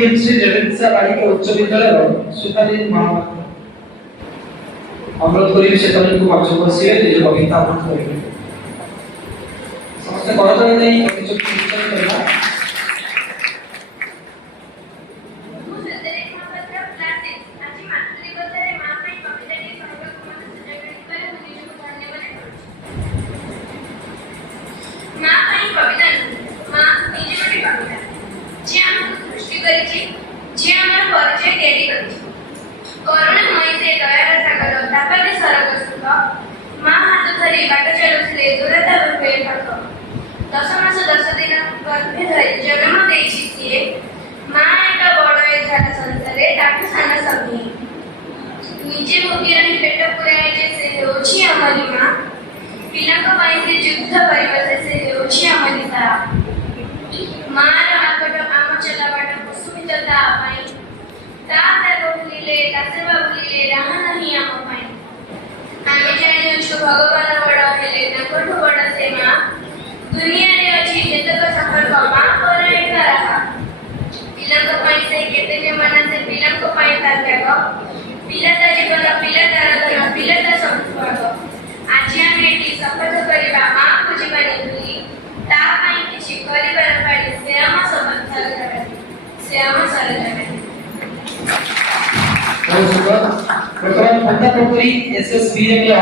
বিএনসি রেভেন্সা বালিকা উচ্চ বিদ্যালয়ের সুতালীন মহামাত্র অনুরোধ করি সেখানে খুব অংশ বসিয়ে নিজ কবিতা আপন করবেন। সমস্ত করজনে নেই কিছু উচ্চারণ করবা। ନିଜେ ଭୋଗିରଣି ପେଟ ପୁରାଇଲେ ସେ ହେଉଛି ଆମରି ମା। ପିଲାଙ୍କ ପାଇଁ ସେ ଯୁଦ୍ଧ କରିବା ସେ ହେଉଛି ଆମରି ସାରା। ମାର ଆକଟ ଆମ ଚଲାବାଟ କୁସୁମିତ ତା ପାଇଁ। ତା ତ୍ୟାଗ ଭୁଲିଲେ ତା ସେବା ଭୁଲିଲେ ରାହା ନାହିଁ ଆମ ପାଇଁ। ଆମେ ଜାଣିଅଛୁ ଭଗବାନ ବଡ଼ ହେଲେ ତାଙ୍କଠୁ ବଡ଼ ସେ ମା। ଦୁନିଆରେ ଅଛି ଯେତେକ ସମ୍ପର୍କ ମା ପରାଇ ରାହା। ପିଲାଙ୍କ ପାଇଁ ସେ କେତେ ଜମାନା ସେ ପିଲାଙ୍କ ପାଇଁ ତା ତ୍ୟାଗ। ପିଲା ତା ଜୀବନ ପିଲା ତାର ଧନ ପିଲା ତା ସମ୍ପର୍କ। ଆଜି ଆମେ ଏଠି ଶପଥ କରିବା ମାଆକୁ ଯିବାନି ଭୁଲି। ତା ପାଇଁ କିଛି କରିବାର ପାଳି ସେ ଆମ ସରକାର ସେ ଆମ ସରକାର। ବର୍ତ୍ତମାନ ପନ୍ଥା ପୋଖରୀ ଏସଏସବିଏମ ର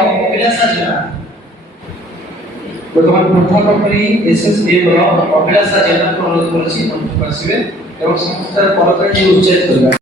ଅଭିଳାଷା ଜିଲ୍ଲା ଅନୁରୋଧ କରୁଛି ମଞ୍ଚକୁ ଆସିବେ ଏବଂ ସମସ୍ତ ପରକାଳୀ ଉଚ୍ଚାରିତ କରିବା।